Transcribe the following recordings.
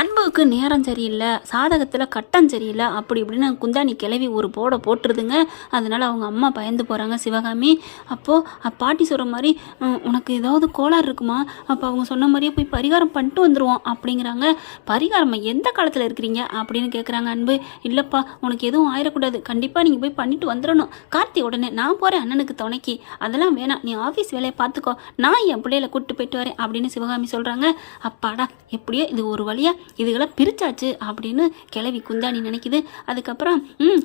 அன்புக்கு நேரம் சரியில்லை, சாதகத்தில் கட்டம் சரியில்லை, அப்படி இப்படின்னு குந்தாணி கிளவி ஒரு போட போட்டுருதுங்க. அதனால் அவங்க அம்மா பயந்து போகிறாங்க சிவகாமி. அப்போது பாட்டி சொல்கிற மாதிரி உனக்கு ஏதாவது கோளாறு இருக்குமா, அப்போ அவங்க சொன்ன மாதிரியே போய் பரிகாரம் பண்ணிட்டு வந்துடுவோம் அப்படிங்கிறாங்க. பரிகாரமா எந்த காலத்தில் இருக்கிறீங்க அப்படின்னு கேட்குறாங்க அன்பு. இல்லைப்பா, உனக்கு எதுவும் ஆயிடக்கூடாது, கண்டிப்பாக நீங்கள் போய் பண்ணிட்டு வந்துடணும். கார்த்தி உடனே நான் போகிறேன் அண்ணனுக்கு துணைக்கி, அதெல்லாம் வேணாம், நீ ஆஃபீஸ் வேலையை பார்த்துக்கோ, நான் என் பிள்ளைகளை கூப்பிட்டு போயிட்டு வரேன் அப்படின்னு சிவகாமி சொல்கிறாங்க. அப்பாடா, எப்படியோ இது ஒரு வழியாக இதுகளை பிரிச்சாச்சு அப்படின்னு கிளவி குந்தாணி நினைக்குது. அதுக்கப்புறம்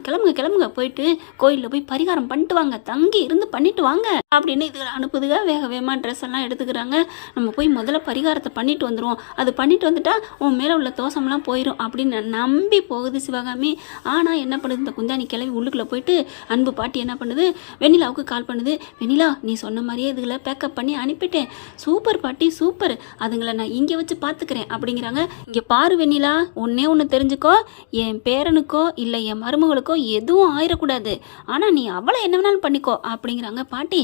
கிளம்புங்க கிளம்புங்க, போயிட்டு கோயிலில் போய் பரிகாரம் பண்ணிட்டு வாங்க, தங்கி இருந்து பண்ணிட்டு வாங்க அப்படின்னு இதுகளை அனுப்புதுங்க. வேக வேகமாக ட்ரெஸ் எல்லாம் எடுத்துக்கிறாங்க. நம்ம போய் முதல்ல பரிகாரத்தை பண்ணிட்டு வந்துடுவோம், அது பண்ணிட்டு வந்துட்டா உன் மேலே உள்ள தோசம்லாம் போயிடும் அப்படின்னு நம்பி போகுது சிவகாமி. ஆனால் என்ன பண்ணுது இந்த குந்தாணி கிளவி உள்ளுக்குள்ளே போயிட்டு அன்பு பாட்டி என்ன பண்ணுது, வெண்ணிலாவுக்கு கால் பண்ணுது. வெண்ணிலா, நீ சொன்ன மாதிரியே இதுகளை பேக்கப் பண்ணி அனுப்பிட்டேன், சூப்பர் பாட்டி சூப்பர், அதுங்களை நான் இங்கே வச்சு பார்த்துக்கிறேன் அப்படிங்கிறாங்க. இங்கே பாரு வெண்ணிலா, ஒன்னே ஒன்று தெரிஞ்சுக்கோ, என் பேரனுக்கோ இல்லை என் மருமகளுக்கோ எதுவும் ஆயிடக்கூடாது, ஆனால் நீ அவளை என்ன வேணாலும் பண்ணிக்கோ அப்படிங்கிறாங்க. பாட்டி,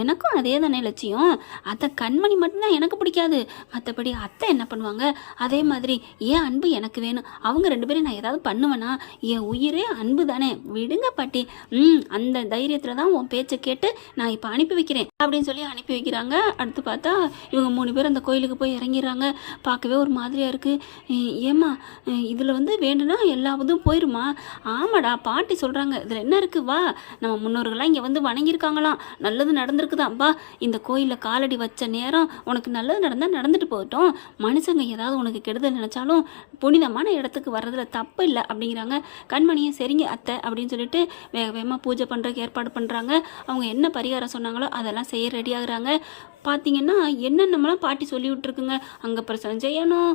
எனக்கும் அதே தானே லட்சியம், அதை கண்மணி மட்டும்தான் எனக்கு பிடிக்காது, மற்றபடி அத்தை என்ன பண்ணுவாங்க அதே மாதிரி ஏன் அன்பு எனக்கு வேணும், அவங்க ரெண்டு பேரும் நான் ஏதாவது பண்ணுவேனா, என் உயிரே அன்பு தானே, விடுங்க பாட்டி. அந்த தைரியத்தில் தான் உன் பேச்சை கேட்டு நான் இப்போ அனுப்பி வைக்கிறேன் அப்படின்னு சொல்லி அனுப்பி வைக்கிறாங்க. அடுத்து பார்த்தா இவங்க 3 பேர் அந்த கோயிலுக்கு போய் இறங்கிடுறாங்க. பார்க்கவே ஒரு மாதிரியாக இருக்குது. ஏம்மா, இதில் வேணும்னா எல்லா இதுவும் போயிருமா? ஆமாடா, பாட்டி சொல்கிறாங்க, இதில் என்ன இருக்குது, வா, நம்ம முன்னோர்கள்லாம் இங்கே வணங்கியிருக்காங்களாம், நல்லது நடந்திருக்குதான், வா, இந்த கோயிலில் காலடி வச்ச நேரம் உனக்கு நல்லது நடந்தால் நடந்துட்டு போகட்டும், மனுஷங்க ஏதாவது உனக்கு கெடுதல் நினச்சாலும் புனிதமான இடத்துக்கு வர்றதுல தப்பு இல்லை அப்படிங்கிறாங்க. கண்மணியை சரிங்க அத்தை அப்படின்னு சொல்லிட்டு வேக வேகமாக பூஜை பண்ணுறதுக்கு ஏற்பாடு பண்ணுறாங்க. அவங்க என்ன பரிகாரம் சொன்னாங்களோ அதெல்லாம் செய்ய ரெடி ஆகுறாங்க. பார்த்தீங்கன்னா என்னென்னமெல்லாம் பாட்டி சொல்லி விட்டுருக்குங்க. அங்கே பிரசனம் செய்யணும்,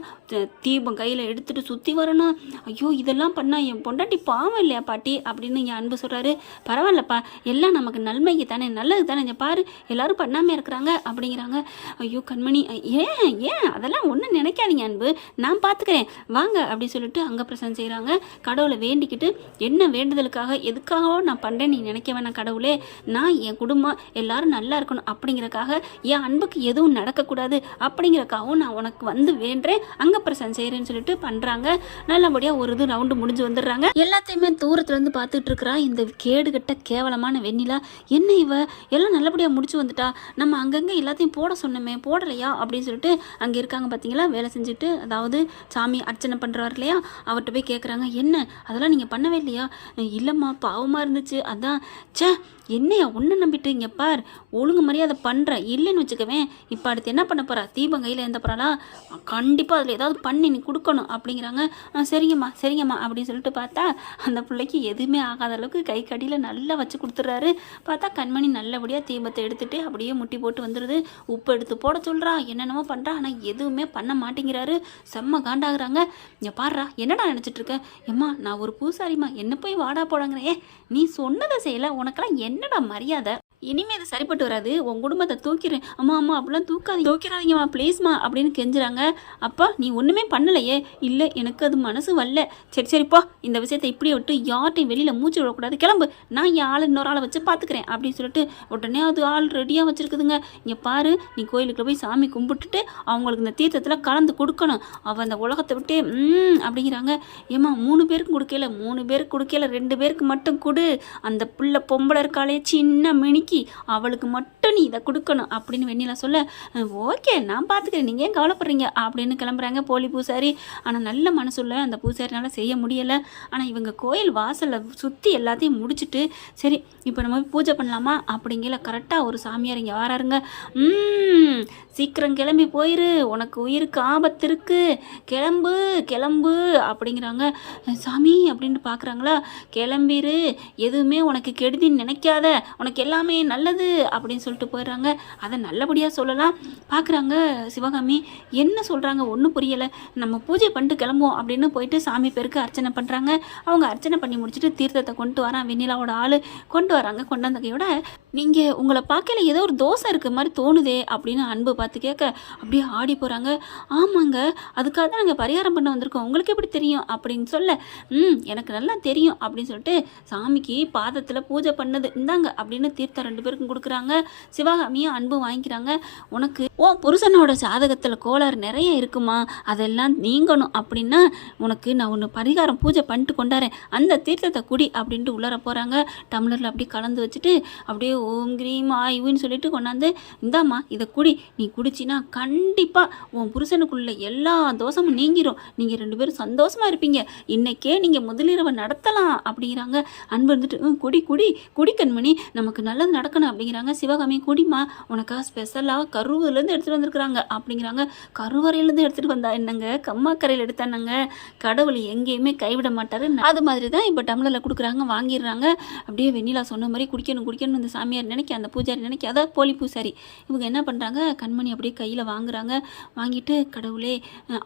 தீபம் கையில் எடுத்துகிட்டு சுற்றி வரணும். ஐயோ, இதெல்லாம் பண்ணால் என் பொண்டாட்டி பாவம் இல்லையா பாட்டி அப்படின்னு என் அன்பு சொல்கிறாரு. பரவாயில்லப்பா, எல்லாம் நமக்கு நன்மைக்கு தானே, நல்லது தானே, இங்கே பாரு எல்லோரும் பண்ணாமல் இருக்கிறாங்க அப்படிங்கிறாங்க. ஐயோ கண்மணி, ஏன் அதெல்லாம் ஒன்றும் நினைக்காதீங்க அன்பு, நான் பார்த்துக்கிறேன் வாங்க அப்படி சொல்லிட்டு அங்கே பிரசனம் செய்கிறாங்க. கடவுளை வேண்டிக்கிட்டு என்ன வேண்டுதலுக்காக எதுக்காகவோ நான் பண்ணுறேன் நீ நினைக்க வேணாம் கடவுளே, நான் என் குடும்பம் எல்லாரும் நல்லா இருக்கணும் அப்படிங்கிறக்காக, என் அன்புக்கு எதுவும் நடக்கக்கூடாது அப்படிங்கிறக்காகவும் நான் உனக்கு வேண்டேன், அங்கே பிரசன் செய்கிறேன்னு சொல்லிட்டு பண்ணுறாங்க. நல்லபடியாக ஒரு இது ரவுண்டு முடிஞ்சு வந்துடுறாங்க. எல்லாத்தையுமே தூரத்துலேருந்து பார்த்துட்டு இருக்கிறா இந்த கேடுகட்ட கேவலமான வெண்ணிலா. என்ன இவ எல்லாம் நல்லபடியாக முடிச்சு வந்துட்டா, நம்ம அங்கங்கே எல்லாத்தையும் போட சொன்னோமே போடலையா அப்படின்னு சொல்லிட்டு அங்கே இருக்காங்க பார்த்தீங்களா வேலை செஞ்சுட்டு, அதாவது சாமி அர்ச்சனை பண்ணுறாரு இல்லையா, அவர்கிட்ட போய் கேட்குறாங்க, என்ன அதெல்லாம் நீங்கள் பண்ணவே இல்லையா? இல்லைம்மா, பாவமாக இருந்துச்சு, அதான். சே, என்னையா ஒன்று நம்பிட்டு இங்கே பார், ஒழுங்கு மரியாதை பண்ணுற, இல்லைன்னு வச்சுக்கவேன் இப்போ அடுத்து என்ன பண்ண போகிறா, தீபம் கையில் எந்த போகிறாளா, கண்டிப்பாக அதில் ஏதாவது பண்ணி நீ கொடுக்கணும் அப்படிங்கிறாங்க. சரிங்கம்மா சரிங்கம்மா அப்படின்னு சொல்லிட்டு பார்த்தா அந்த பிள்ளைக்கு எதுவுமே ஆகாத அளவுக்கு கை கடியில் நல்லா வச்சு கொடுத்துட்றாரு. பார்த்தா கண்மணி நல்லபடியாக தீபத்தை எடுத்துகிட்டு அப்படியே முட்டி போட்டு வந்துடுது. உப்பு எடுத்து போட சொல்கிறா, என்னென்னமோ பண்ணுறா, ஆனால் எதுவுமே பண்ண மாட்டேங்கிறாரு. செம்ம காண்டாகிறாங்க. இங்கே பாடுறா, என்னடா நினச்சிட்டு இருக்க, எம்மா நான் ஒரு பூசாரிம்மா, என்ன போய் வாடா போடாங்கிறேன், நீ சொன்னதை செய்யலை, உனக்கெல்லாம் என்னடா மரியாதை, இனிமேல் இது சரிப்பட்டு வராது, உன் குடும்பத்தை தூக்கிறேன். அம்மா அம்மா அப்படிலாம் தூக்கிறாதீங்கம்மா ப்ளீஸ்மா அப்படின்னு கெஞ்சுறாங்க. அப்பா நீ ஒன்றுமே பண்ணலையே. இல்லை, எனக்கு அது மனசு வரல. சரி சரிப்பா, இந்த விஷயத்தை இப்படியே விட்டு யார்ட்டையும் வெளியில் மூச்சு விடக்கூடாது, கிளம்பு, நான் என் ஆள் இன்னொரு ஆளை வச்சு பார்த்துக்கிறேன் அப்படின்னு சொல்லிட்டு உடனே அது ஆள் ரெடியாக வச்சுருக்குதுங்க. இங்கே பாரு, நீ கோயிலுக்குள்ள போய் சாமி கும்பிட்டுட்டு அவங்களுக்கு இந்த தீர்த்தத்தில் கலந்து கொடுக்கணும், அவள் அந்த உலகத்தை விட்டே அப்படிங்கிறாங்க. ஏம்மா 3 பேருக்கும் கொடுக்கல, 3 பேருக்கு கொடுக்கல, 2 பேருக்கு மட்டும் கொடு, அந்த பிள்ளை பொம்பளை இருக்காளே சின்ன மினிக்கு, அவளுக்கு மட்டும் நீ இதை கொடுக்கணும் அப்படின்னு வெண்ணிலா சொல்ல, ஓகே நான் பார்த்துக்கிறேன், நீங்கள் ஏன் கவலைப்படுறீங்க அப்படின்னு கிளம்புறாங்க போலி பூசாரி. ஆனால் நல்ல மனசுள்ள அந்த பூசாரினால செய்ய முடியலை. ஆனால் இவங்க கோயில் வாசலில் சுற்றி எல்லாத்தையும் முடிச்சுட்டு, சரி இப்போ நம்ம பூஜை பண்ணலாமா அப்படிங்கிற கரெக்டாக ஒரு சாமியார் இங்கே வராருங்க. சீக்கிரம் கிளம்பி போயிரு, உனக்கு உயிருக்கு ஆபத்து இருக்கு, கிளம்பு கிளம்பு அப்படிங்கிறாங்க. சாமி அப்படின்ட்டு பார்க்குறாங்களா, கிளம்பிரு, எதுவுமே உனக்கு கெடுதின்னு நினைக்காத, உனக்கு எல்லாமே நல்லது அப்படின்னு சொல்லிட்டு போயிடுறாங்க. அதை நல்லபடியாக சொல்லலாம் பார்க்குறாங்க சிவகாமி. என்ன சொல்கிறாங்க ஒன்றும் புரியலை. நம்ம பூஜை பண்ணிட்டு கிளம்புவோம் அப்படின்னு போயிட்டு சாமி பேருக்கு அர்ச்சனை பண்ணுறாங்க. அவங்க அர்ச்சனை பண்ணி முடிச்சுட்டு தீர்த்தத்தை கொண்டு வரான் வெண்ணிலாவோட ஆள் கொண்டு வராங்க. கொண்டாந்தகையோட, நீங்கள் உங்களை பார்க்கல ஏதோ ஒரு தோசை இருக்க மாதிரி தோணுதே அப்படின்னு அன்பு பார்த்து கேட்க அப்படியே ஆடி போகிறாங்க. ஆமாங்க, அதுக்காக தான் நாங்கள் பரிகாரம் பண்ண வந்திருக்கோம், உங்களுக்கு எப்படி தெரியும் அப்படின்னு சொல்ல, எனக்கு நல்லா தெரியும் அப்படின்னு சொல்லிட்டு சாமிக்கு பாதத்தில் பூஜை பண்ணது இந்தாங்க அப்படின்னு தீர்த்தம் 2 பேருக்கும் கொடுக்குறாங்க. சிவகாமியும் அன்பு வாங்கிக்கிறாங்க. உனக்கு உன் புருஷனோட ஜாதகத்தில் கோளாறு நிறைய இருக்குமா, அதெல்லாம் நீங்கணும் அப்படின்னா உனக்கு நான் ஒன்று பரிகாரம் பூஜை பண்ணிட்டு கொண்டாரேன், அந்த தீர்த்தத்தை குடி அப்படின்ட்டு உள்ளார போகிறாங்க. டம்ளரில் அப்படியே கலந்து வச்சுட்டு அப்படியே ஓம் கிரீம் ஆயுன்னு சொல்லிட்டு கொண்டாந்து இந்தாம்மா இதை குடி, நீ குடிச்சின்னா கண்டிப்பாக உன் புருஷனுக்குள்ள எல்லா தோஷமும் நீங்கிரும், நீங்கள் 2 பேரும் சந்தோஷமாக இருப்பீங்க, இன்னைக்கே நீங்கள் முதலிரவை நடத்தலாம் அப்படிங்கிறாங்க. அன்பு இருந்துட்டு குடி குடி குடி கண்மணி, நமக்கு நல்லது நடக்கணும் அப்படிங்கிறாங்க. சிவகாமி குடிமா, உனக்காக ஸ்பெஷலாக கருவிலேருந்து எடுத்துகிட்டு வந்திருக்கிறாங்க அப்படிங்கிறாங்க. கருவறையிலேருந்து எடுத்துகிட்டு வந்தா என்னங்க, கம்மாக்கரையில் எடுத்தானாங்க, கடவுள் எங்கேயுமே கைவிட மாட்டார். அது மாதிரி தான் இப்போ டம்ளரில் கொடுக்குறாங்க, வாங்கிடுறாங்க. அப்படியே வெண்ணிலா சொன்ன மாதிரி குடிக்கணும் குடிக்கணும் இந்த சாமியார் நினைக்க, அந்த பூஜாரி நினைக்க, அதான் போலி பூசாரி. இவங்க என்ன பண்ணுறாங்க, கண்மணி அப்படியே கையில் வாங்குறாங்க. வாங்கிட்டு கடவுளே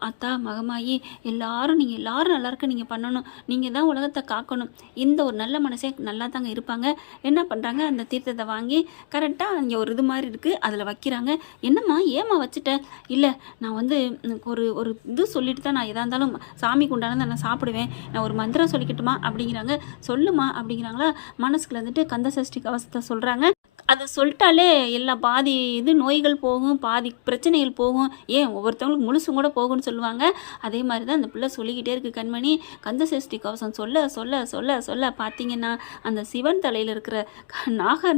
அத்தா மகமாயி எல்லாரும் நீங்கள் எல்லாரும் நல்லா இருக்க நீங்கள் பண்ணணும், நீங்கள் தான் உலகத்தை காக்கணும், இந்த ஒரு நல்ல மனசே நல்லா தாங்க இருப்பாங்க. என்ன பண்ணுறாங்க, அந்த தீர்த்தத்தை வாங்கி கரெக்டாக இங்கே ஒரு இது மாதிரி இருக்குது அதில் வைக்கிறாங்க. என்னம்மா ஏம்மா வச்சுட்டேன், இல்லை நான் வந்து ஒரு ஒரு இது சொல்லிட்டு தான் நான் எதாக இருந்தாலும் சாமிக்கு உண்டானதை நான் சாப்பிடுவேன், நான் ஒரு மந்திரம் சொல்லிக்கிட்டுமா அப்படிங்கிறாங்க. சொல்லுமா அப்படிங்கிறாங்களா. மனசுக்குள்ள வந்துட்டு கந்த சஷ்டி கவசத்தை சொல்கிறாங்க. அதை சொல்லிட்டாலே எல்லா பாதி இது நோய்கள் போகும், பாதி பிரச்சனைகள் போகும், ஏன் ஒவ்வொருத்தவங்களுக்கு முழுசும் கூட போகும்னு சொல்லுவாங்க. அதே மாதிரி தான் அந்த பிள்ளை சொல்லிக்கிட்டே இருக்குது. கண்மணி கந்த சஷ்டி கவசம் சொல்ல சொல்ல சொல்ல சொல்ல பார்த்தீங்கன்னா அந்த சிவன் தலையில் இருக்கிற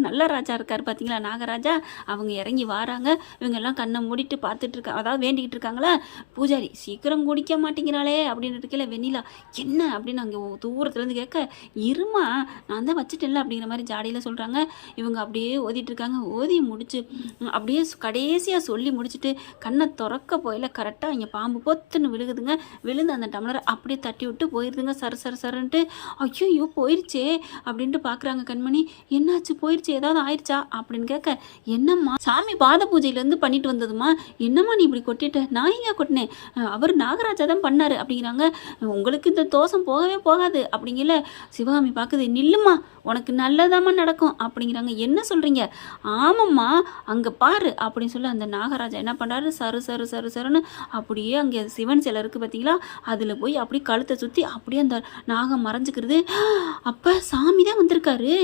நல்ல ராஜா இருக்கார் பார்த்தீங்களா, நாகராஜா, அவங்க இறங்கி வராங்க. இவங்க எல்லாம் கண்ணை மூடிட்டு பார்த்துட்டு இருக்காங்க, அதாவது வேண்டிக்கிட்டு இருக்காங்களா. பூஜாரி சீக்கிரம் குடிக்க மாட்டேங்கிறாளே அப்படின்னு இருக்கல. வெண்ணிலா என்ன அப்படின்னு அங்கே தூரத்துலேருந்து கேட்க, இருமா நான் தான் வச்சுட்டேன்ல அப்படிங்கிற மாதிரி ஜாடியில் சொல்கிறாங்க. இவங்க அப்படியே ஓதிட்டு இருக்காங்க. ஓதி முடிச்சு அப்படியே கடைசியாக சொல்லி முடிச்சுட்டு கண்ணை திறக்க போயில கரெக்டாக இங்கே பாம்பு பொத்துன்னு விழுகுதுங்க. விழுந்து அந்த டம்ளரை அப்படியே தட்டி விட்டு போயிருதுங்க. சர சர சரன்ட்டு. ஐயோ போயிடுச்சே அப்படின்ட்டு பார்க்குறாங்க. கண்மணி என்னாச்சு, போயிடுச்சு, ஏதாவது ஆயிடுச்சா அப்படின்னு கேட்க, என்னம்மா சாமி பாத பூஜையிலேருந்து பண்ணிட்டு வந்ததுமா, என்னம்மா நீ இப்படி கொட்டிட்ட, நான் எங்கே கொட்டினேன், அவர் நாகராஜா தான் பண்ணார் அப்படிங்கிறாங்க. உங்களுக்கு இந்த தோஷம் போகவே போகாது அப்படிங்கல. சிவகாமி பார்க்குது, நில்லுமா உனக்கு நல்லதாம்மா நடக்கும் அப்படிங்கிறாங்க. என்ன சொல்கிறீங்க, ஆமாம்மா அங்கே பாரு அப்படின்னு சொல்லி அந்த நாகராஜா என்ன பண்ணுறாரு, சரு சரு சரு சருன்னு அப்படியே அங்கே சிவன் சிலை இருக்குது பார்த்தீங்களா, அதில் போய் அப்படியே கழுத்தை சுற்றி அப்படியே அந்த நாகம் மறைஞ்சிக்கிறது. அப்போ சாமி தான் வந்திருக்காரு,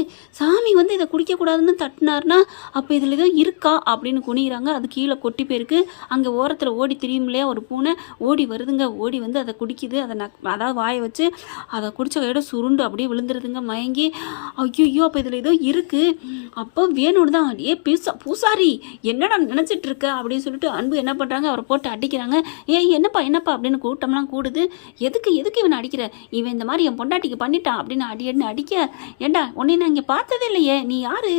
சாமி வந்து இதை குடிக்கக்கூடாதுன்னு தட்டினார்னா அப்போ இதில் ஏதோ இருக்கா அப்படின்னு குனிகிறாங்க. அது கீழே கொட்டி போயிருக்கு. அங்கே ஓரத்தில் ஓடி திரியும் இல்லையா ஒரு பூனை, ஓடி வருதுங்க. ஓடி வந்து அதை குடிக்குது. அதை அதாவது வாயை வச்சு அதை குடிச்ச கையோட சுருண்டு அப்படியே விழுந்துருதுங்க மயங்கி. ஐயோ அப்போ இதில் ஏதோ இருக்குது, அப்போ வேணும்னு தான், ஏ பூசாரி என்னடா நினச்சிட்டு இருக்க அப்படின்னு சொல்லிட்டு அன்பு என்ன பண்ணுறாங்க, அவரை போட்டு அடிக்கிறாங்க. என்னப்பா என்னப்பா அப்படின்னு கூட்டம்லாம் கூடுது. எதுக்கு இவனை அடிக்கிற, இவன் இந்த மாதிரி என் பொண்டாட்டிக்கு பண்ணிட்டான் அப்படின்னு அடின்னு அடிக்க, ஏண்டா உன்னை நான் இங்கே பார்த்ததே இல்லையே, நீ யாரு,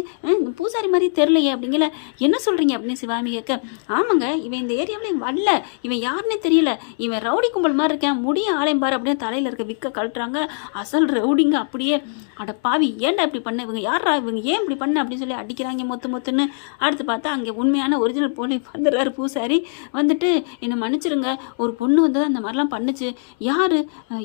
பூசாரி மாதிரி தெரிலையே அப்படிங்கல. என்ன சொல்கிறீங்க அப்படின்னு சிவாமி கேட்க, ஆமாங்க இவன் இந்த ஏரியாவில் வரல, இவன் யாருன்னே தெரியல, இவன் ரவுடி கும்பல் மாதிரி இருக்கேன், முடிய ஆலயம் பாரு அப்படின்னு தலையில் இருக்க விக்க கழட்டுறாங்க. அசல் ரவுடிங்க அப்படியே. அட பாவி ஏன்டா இப்படி பண்ண, இவங்க யாரா, இவங்க ஏன் இப்படி பண்ண அப்படின்னு சொல்லி அடிக்கிறாங்க மொத்துன்னு. அடுத்து பார்த்தா அங்கே உண்மையான ஒரிஜினல் பொண்ணு வந்துடுறாரு பூசாரி. வந்துட்டு என்னை மன்னிச்சிருங்க, ஒரு பொண்ணு வந்து அந்த மாதிரிலாம் பண்ணுச்சு,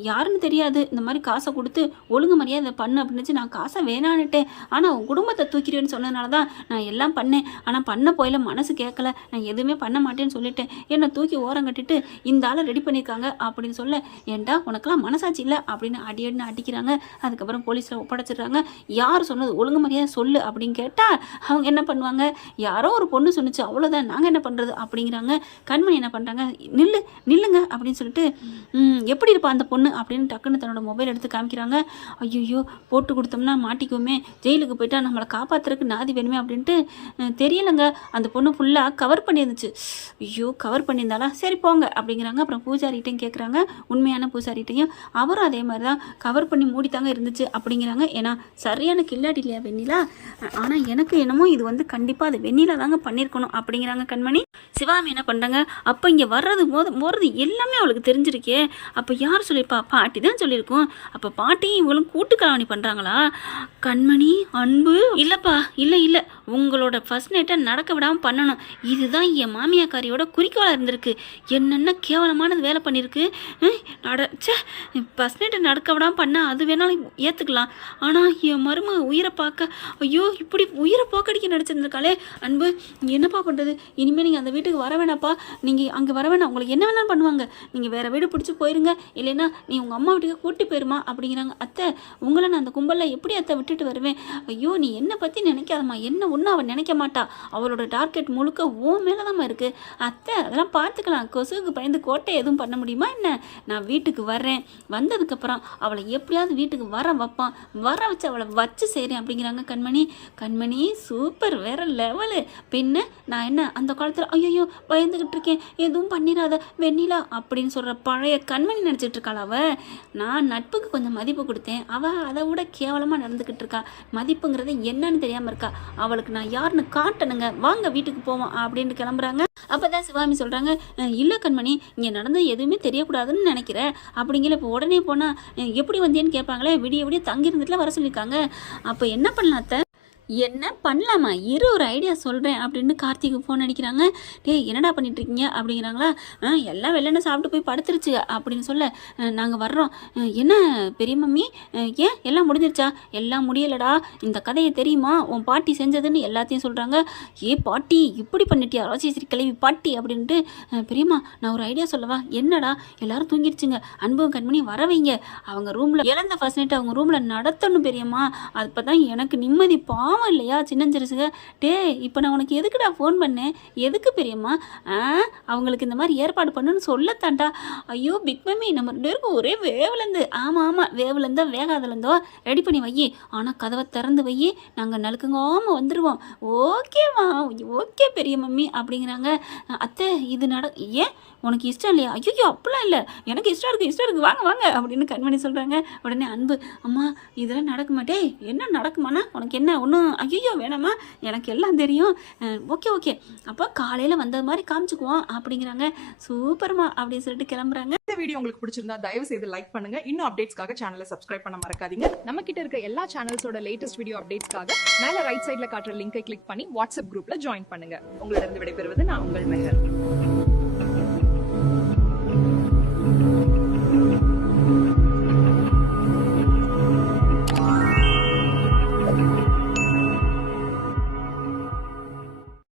யாருன்னு தெரியாது, இந்த மாதிரி காசை கொடுத்து ஒழுங்கு மரியாதை பண்ணு அப்படின்னுச்சு, நான் காசை வேணான்னுட்டேன், ஆனால் உன் குடும்பத்தை தூக்கிறேன்னு சொன்னதுனால தான் நான் எல்லாம் பண்ணேன், ஆனால் பண்ண போயில மனசு கேட்கல, நான் எதுவுமே பண்ண மாட்டேன்னு சொல்லிட்டேன், என்னை தூக்கி ஓரம் கட்டிட்டு இந்த ஆளை ரெடி பண்ணியிருக்காங்க அப்படின்னு சொல்ல, ஏண்டா உனக்கெல்லாம் மனசாட்சி இல்லை அப்படின்னு அடின்னு அடிக்கிறாங்க. அதுக்கப்புறம் போலீஸில் ஒப்படைச்சிடுறாங்க. யார் சொன்னது, ஒழுங்கு மரியாதை சொல்லு அப்படின்னு கேட்டால் அவங்க என்ன பண்ணுவாங்க, யாரோ ஒரு பொண்ணு சொன்னிச்சு அவ்வளோதான், நாங்கள் என்ன பண்ணுறது அப்படிங்கிறாங்க. கண்மணி என்ன பண்ணுறாங்க, நில்லுங்க அப்படின்னு சொல்லிட்டு, எப்படி இருப்பா அந்த பொண்ணு அப்படின்னு டக்குன்னு தன்னோட மொபைல் எடுத்து காமிக்கிறாங்க. ஐயோ போட்டு கொடுத்தோம்னா மாட்டிக்குவோமே, ஜெயிலுக்கு போயிட்டா நம்மளை காப்பாற்றுறதுக்கு நாதி வேணுமே அப்படின்ட்டு தெரியலைங்க, அந்த பொண்ணு ஃபுல்லாக கவர் பண்ணியிருந்துச்சு. ஐயோ கவர் பண்ணியிருந்தாலா, சரி போங்க அப்படிங்கிறாங்க. அப்புறம் பூஜாரிகிட்டையும் கேட்குறாங்க, உண்மையான பூஜாரிகிட்டையும், அவரும் அதே மாதிரி தான் கவர் பண்ணி மூடித்தாங்க இருந்துச்சு அப்படிங்கிறாங்க. ஏன்னா சரியான கில்லாடி இல்லையா வெண்ணிலா, ஆனால் எனக்கு என்னமோ இது வந்து கண்டிப்பாக அது வெண்ணிலா தாங்க பண்ணியிருக்கணும் அப்படிங்கிறாங்க கண்மணி. சிவாமி என்ன பண்ணுறாங்க, அப்போ இங்கே போகிறது எல்லாமே அவளுக்கு தெரிஞ்சிருக்கே, அப்போ யார் சொல்லியிருப்பா, பாட்டி தான் சொல்லியிருக்கோம், அப்போ பாட்டியும் இவங்களும் கூட்டு கலாவணி பண்ணுறாங்களா. கண்மணி அன்பு இல்லைப்பா, இல்லை உங்களோட ஃபர்ஸ்ட் நைட்டை நடக்க விடாமல் பண்ணணும். இதுதான் என் மாமியாக்காரியோட குறிக்கோளாக இருந்திருக்கு. என்னென்ன கேவலமானது வேலை பண்ணியிருக்கு. ச்சே, ஃபர்ஸ்ட் நைட்டை நடக்க விடாமல் பண்ணால் அது வேணாலும் ஏற்றுக்கலாம். ஆனால் என் மருமக உயிரை பார்க்க ஐயோ இப்படி உயிரை போக்கடிக்க நடிச்சிருந்துருக்காளே. அன்பு, என்னப்பா பண்ணுறது? இனிமேல் நீங்கள் அந்த வீட்டுக்கு வர வேணாப்பா. நீங்கள் அங்கே வர வேணாம், உங்களுக்கு என்ன வேணாலும் பண்ணுவாங்க. நீங்கள் வேறு வீடு பிடிச்சி போயிருங்க, இல்லைன்னா நீ உங்கள் அம்மா வீட்டுக்கு கூட்டி போயிருமா அப்படிங்கிறாங்க. அத்தை, உங்களை நான் அந்த கும்பலில் எப்படி அத்தை விட்டுட்டு வருவேன்? ஐயோ, நீ என்னை பற்றி நினைக்காதம்மா. என்ன ஒன்றும் அவள் நினைக்க மாட்டா. அவளோட டார்கெட் முழுக்க ஓ மேலே தான் இருக்குது. அத்தை, அதெல்லாம் பார்த்துக்கலாம். கொசுவுக்கு பயந்து கோட்டை எதுவும் பண்ண முடியுமா என்ன? நான் வீட்டுக்கு வர்றேன், வந்ததுக்கப்புறம் அவளை எப்படியாவது வீட்டுக்கு வர வைப்பான், வர வச்சு அவளை வச்சு செய்கிறேன் அப்படிங்கிறாங்க கண்மணி. கண்மணி சூப்பர், வேற லெவலு. பின்ன நான் என்ன அந்த காலத்தில் ஐயோ பயந்துக்கிட்டு இருக்கேன், எதுவும் பண்ணிடாத வெண்ணிலா அப்படின்னு சொல்கிற பழைய கண்மணி நினச்சிட்டு இருக்காள் அவ. நான் நட்புக்கு கொஞ்சம் மதிப்பு கொடுத்தேன், அவள் அதை விட கேவலமாக நடந்துக்கிட்டு இருக்கா. மதிப்புங்கிறது என்னன்னு தெரியாமல் இருக்கா. அவளுக்கு நான் யாருன்னு காட்டணுங்க, வாங்க வீட்டுக்கு போவோம் அப்படின்னு கிளம்புறாங்க. அப்போ தான் சிவாமி சொல்கிறாங்க, இல்லை கண்மணி, இங்கே நடந்தது எதுவுமே தெரியக்கூடாதுன்னு நினைக்கிறேன் அப்படிங்கிற. இப்போ உடனே போனால் எப்படி வந்தேன்னு கேட்பாங்களே. விடிய விடிய தங்கியிருந்துட்டுலாம் வர சொல்லியிருக்காங்க. அப்போ என்ன பண்ணலாம் அத்தை? என்ன பண்ணலாமா? ஒரு ஐடியா சொல்கிறேன் அப்படின்னு கார்த்திக்கு ஃபோன் அடிக்கிறாங்க. டேய், என்னடா பண்ணிட்டுருக்கீங்க அப்படிங்கிறாங்களா. எல்லாம் வெள்ளனை சாப்பிட்டு போய் படுத்துருச்சு அப்படின்னு சொல்ல, நாங்கள் வர்றோம். என்ன பெரிய மம்மி, ஏன் எல்லாம் முடிஞ்சிருச்சா? எல்லாம் முடியலடா, இந்த கதையை தெரியுமா, உன் பாட்டி செஞ்சதுன்னு எல்லாத்தையும் சொல்கிறாங்க. பாட்டி இப்படி பண்ணிட்டியா, ராஜேஸ்வரி கிளவி பாட்டி அப்படின்ட்டு. பெரியம்மா, நான் ஒரு ஐடியா சொல்லவா? என்னடா? எல்லாரும் தூங்கிடுச்சுங்க, அன்பும் கண்மணி வர வைங்க. அவங்க ரூமில் இழந்த ஃபர்ஸ்ட் நைட் அவங்க ரூமில் நடத்தணும் பெரியம்மா. அப்போ தான் எனக்கு நிம்மதி. பாவம் இல்லையா சின்னஞ்சிருசுங்க. இப்போ நான் உனக்கு எதுக்குடா ஃபோன் பண்ணேன்? எதுக்கு பெரியம்மா? அவங்களுக்கு இந்த மாதிரி ஏற்பாடு பண்ணுன்னு சொல்லத்தாண்டா. ஐயோ பிக் மம்மி, நம்ம 2 பேருக்கும் ஒரே வேவ்லேருந்து. ஆமாம், வேவ்லேருந்தோ வேகாதுலேருந்தோ ரெடி பண்ணி வை. ஆனால் கதவை திறந்து வை, நாங்கள் நலுக்குங்காமல் வந்துடுவோம். ஓகேவா? ஓகே பெரிய மம்மி அப்படிங்கிறாங்க. அத்தை, இது ஏன் உனக்கு இஷ்டம் இல்லையா? ஐயோ அப்படிலாம் இல்லை, எனக்கு இஷ்டம் இருக்குது, வாங்க வாங்க அப்படின்னு கண்மணி சொல்கிறாங்க. உடனே அன்பு, அம்மா இதெல்லாம் நடக்க மாட்டே. என்ன நடக்குமாண்ணா? உனக்கு என்ன ஒன்றும்? ஐயோ வேணாம்மா, எனக்கு எல்லாம் தெரியும். ஓகே, அப்போ காலையில் வந்தது மாதிரி காமிச்சுக்குவோம் அப்படிங்கிறாங்க. சூப்பர்மா அப்படின்னு சொல்லிட்டு கிளம்புறாங்க. இந்த வீடியோ உங்களுக்கு பிடிச்சிருந்தா தயவு செய்து லைக் பண்ணுங்க. இன்னும் அப்டேட்ஸ்க்காக சேனலை சப்ஸ்கிரைப் பண்ண மறக்காதீங்க. நம்ம கிட்ட இருக்க எல்லா சேனல்ஸோட லேட்டஸ்ட் வீடியோ அப்டேட்ஸ்க்காக மேல ரைட் சைட்ல காட்டுற லிங்கை கிளிக் பண்ணி வாட்ஸ்அப் குரூப்ல ஜாயின் பண்ணுங்க. உங்களிடம் விடைபெறுவது நான் உங்கள் மெஹர்.